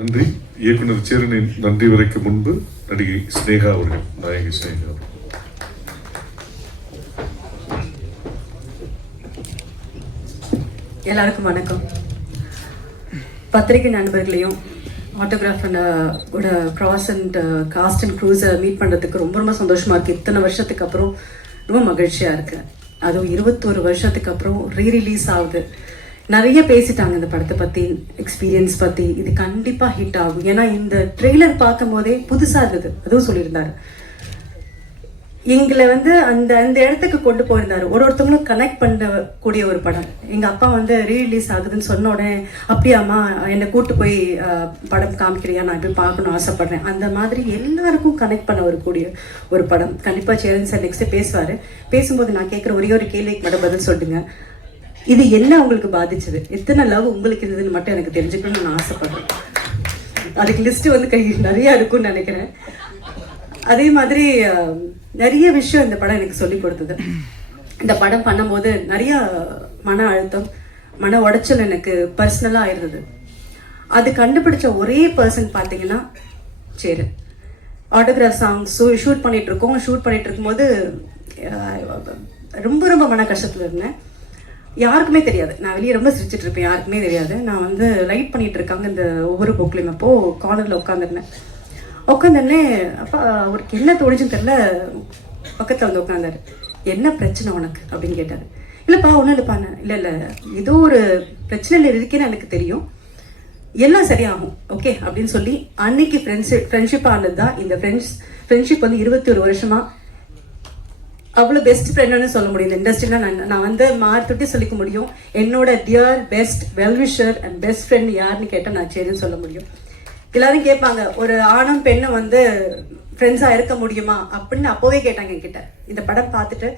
நன்றி. இயக்குனர் சேரனின் நன்றி வரைக்கு முன்பு நடிகை ஸ்னேகா அவர்கள் நாயகி ஸ்னேகா அவர்கள். எல்லாருக்கும் வணக்கம். பத்திரிகை நண்பர்களையும் ஆட்டோகிராஃப் கூட கிராஸ் அண்ட் காஸ்ட் அண்ட் க்ரூஸை மீட் பண்ணுறதுக்கு ரொம்ப ரொம்ப சந்தோஷமா இருக்கு. இத்தனை வருஷத்துக்கு அப்புறம் ரொம்ப மகிழ்ச்சியா இருக்குது அதுவும் இருபத்தோரு வருஷத்துக்கு அப்புறம் ரீரிலீஸ் ஆகுது. நிறைய பேசிட்டாங்க இந்த படத்தை பத்தி எக்ஸ்பீரியன்ஸ் பத்தி. இது கண்டிப்பா ஹிட் ஆகும். ஏன்னா இந்த ட்ரெய்லர் பார்க்கும் போதே புதுசா இருந்தது. அதுவும் சொல்லியிருந்தாரு. எங்களை வந்து அந்த அந்த இடத்துக்கு கொண்டு போயிருந்தாரு. ஒரு ஒருத்தவங்களும் கனெக்ட் பண்ணக்கூடிய ஒரு படம். எங்க அப்பா வந்து ரீரிலீஸ் ஆகுதுன்னு சொன்ன உடனே அப்படியாம்மா என்னை கூட்டு போய் படம் காமிக்கிறியா? நான் போய் பார்க்கணும் ஆசைப்படுறேன். அந்த மாதிரி எல்லாருக்கும் கனெக்ட் பண்ண வரக்கூடிய ஒரு படம். கண்டிப்பா சேரன் சார் நெக்ஸ்ட் பேசுவாரு. பேசும்போது நான் கேட்குற ஒரே ஒரு கேள்விக்கு மட்டும் பதில் சொல்லுங்க. இது என்ன உங்களுக்கு பாதிச்சது? எத்தனை லவ் உங்களுக்கு இருந்ததுன்னு மட்டும் எனக்கு தெரிஞ்சுக்கணும்னு நான் ஆசைப்படுறேன். அதுக்கு லிஸ்ட் வந்து கை நிறைய இருக்கும்னு நினைக்கிறேன். அதே மாதிரி நிறைய விஷயம் இந்த படம் எனக்கு சொல்லி கொடுத்தது. இந்த படம் பண்ணும்போது நிறைய மன அழுத்தம் மன உடைச்சல் எனக்கு பர்சனலாக ஆயிருந்தது அது கண்டுபிடிச்ச ஒரே பர்சன் பார்த்தீங்கன்னா சரி ஆட்டோகிராஃப் சாங் ஷூட் பண்ணிட்டு இருக்கோம். ஷூட் பண்ணிட்டு இருக்கும்போது ரொம்ப ரொம்ப மன கஷ்டத்தில் இருந்தேன். யாருக்குமே தெரியாது. நான் வெளியே ரொம்ப சிரிச்சிட்டு இருப்பேன். யாருக்குமே தெரியாது. நான் வந்து லைட் பண்ணிட்டு இருக்காங்க இந்த ஒவ்வொரு புக்லையும் அப்போ கார்னரில் உட்காந்துருந்தேன் உட்காந்தோடனே அப்பா அவருக்கு என்ன தோணுச்சுன்னு தெரியல. பக்கத்தில் வந்து உட்காந்தாரு என்ன பிரச்சனை உனக்கு? அப்படின்னு கேட்டாரு. இல்லைப்பா ஒன்றும் இல்லைப்பா. இல்லை இல்லை. ஏதோ ஒரு பிரச்சனையில் இருக்கேன்னு எனக்கு தெரியும். எல்லாம் சரியாகும். ஓகே? அப்படின்னு சொல்லி அன்னைக்கு ஃப்ரெண்ட்ஷிப் ஃப்ரெண்ட்ஷிப் ஆனது தான் இந்த ஃப்ரெண்ட்ஸ் ஃப்ரெண்ட்ஷிப் வந்து இருபத்தி ஒரு வருஷமாக அவ்வளோ பெஸ்ட் ஃப்ரெண்டுன்னு சொல்ல முடியும். இந்த இண்டஸ்ட்ரியில் நான் நான் வந்து மாற்றுட்டி சொல்லிக்க முடியும். என்னோட dear best wellwisher and best friend யாருன்னு கேட்டால் நான் சரின்னு சொல்ல முடியும். எல்லாரும் கேட்பாங்க ஒரு ஆணும் பெண்ணும் வந்து ஃப்ரெண்ட்ஸாக இருக்க முடியுமா? அப்படின்னு அப்போவே கேட்டாங்க என்கிட்ட. இந்த படம் பார்த்துட்டு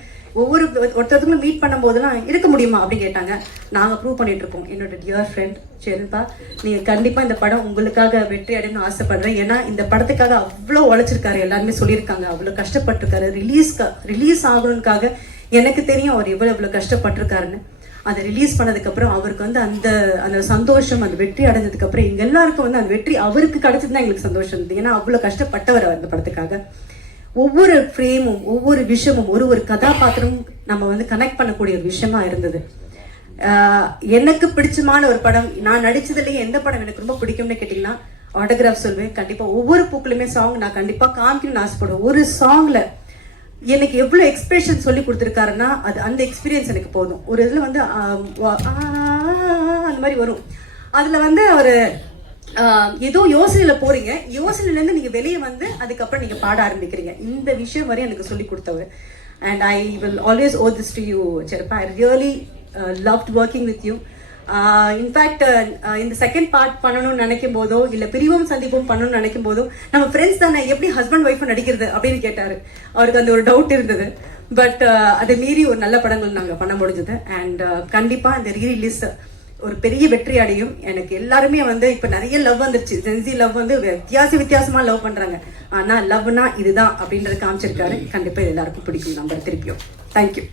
ஒவ்வொரு ஒருத்தருக்கும் மீட் பண்ணும் போதெல்லாம் இருக்க முடியுமா? அப்படின்னு கேட்டாங்க. நாங்கள் ப்ரூவ் பண்ணிட்டு இருக்கோம் என்னோட டியர் ஃப்ரெண்ட் சரிப்பா நீங்கள் கண்டிப்பாக இந்த படம் உங்களுக்காக வெற்றி அடையணும்னு ஆசைப்படுறேன். ஏன்னா இந்த படத்துக்காக அவ்வளோ உழைச்சிருக்காரு. எல்லாருமே சொல்லியிருக்காங்க. அவ்வளோ கஷ்டப்பட்டிருக்காரு. ரிலீஸ்க்கு ரிலீஸ் ஆகணும்னுக்காக எனக்கு தெரியும் அவர் எவ்வளோ எவ்வளோ கஷ்டப்பட்டிருக்காருன்னு. அதை ரிலீஸ் பண்ணதுக்கப்புறம் அவருக்கு வந்து அந்த அந்த சந்தோஷம் அந்த வெற்றி அடைஞ்சதுக்கு அப்புறம் எல்லாருக்கும் வந்து அந்த வெற்றி அவருக்கு கிடைச்சது தான் எங்களுக்கு சந்தோஷம் இருந்தது ஏன்னா அவ்வளோ கஷ்டப்பட்டவர் அந்த படத்துக்காக. ஒவ்வொரு ஃப்ரேமும் ஒவ்வொரு விஷயமும் ஒரு ஒரு கதாபாத்திரமும் நம்ம வந்து கனெக்ட் பண்ணக்கூடிய ஒரு விஷயமா இருந்தது. எனக்கு பிடிச்சமான ஒரு படம் நான் நடிச்சதுலேயே எந்த படம் எனக்கு ரொம்ப பிடிக்கும்னு கேட்டிங்கன்னா ஆட்டோகிராஃப் சொல்வேன். கண்டிப்பாக ஒவ்வொரு பூக்களுமே சாங் நான் கண்டிப்பாக காமிக்கணும்னு ஆசைப்படுவேன். ஒரு சாங்ல எனக்கு எவ்வளோ எக்ஸ்பிரஷன் சொல்லி கொடுத்துருக்காருன்னா அது அந்த எக்ஸ்பீரியன்ஸ் எனக்கு போதும். ஒரு இதில் வந்து ஆ, அந்த மாதிரி வரும். அதில் வந்து அவர் ஏதோ யோசனையில் போகிறீங்க யோசனையிலேருந்து நீங்கள் வெளியே வந்து அதுக்கப்புறம் நீங்கள் பாட ஆரம்பிக்கிறீங்க. இந்த விஷயம் வரையும் எனக்கு சொல்லி கொடுத்தவர். And I will always owe this to you செருப்பா I really loved working with you in fact இந்த செகண்ட் பார்ட் பண்ணணும்னு நினைக்கும் போதோ இல்லை பிரிவும் சந்திப்பும் பண்ணணும்னு நினைக்கும் போதோ நம்ம ஃப்ரெண்ட்ஸ் தானே எப்படி ஹஸ்பண்ட் ஒய்ஃபும் நடிக்கிறது அப்படின்னு கேட்டார். அவருக்கு அந்த ஒரு டவுட் இருந்தது. பட் அதை மீறி ஒரு நல்ல படங்கள் நாங்கள் பண்ண முடிஞ்சது. அண்ட் கண்டிப்பாக அந்த ரீ ரிலீஸ் ஒரு பெரிய வெற்றி அடையும். எனக்கு எல்லாருமே வந்து இப்போ நிறைய லவ் வந்துருச்சு. ஜென்சி லவ் வந்து வித்தியாச வித்தியாசமாக லவ் பண்ணுறாங்க ஆனால் லவ்னா இதுதான் அப்படின்றத காமிச்சிருக்காரு. கண்டிப்பாக இது எல்லாருக்கும் பிடிக்கும். நம்பர் திருப்பியும். தேங்க்யூ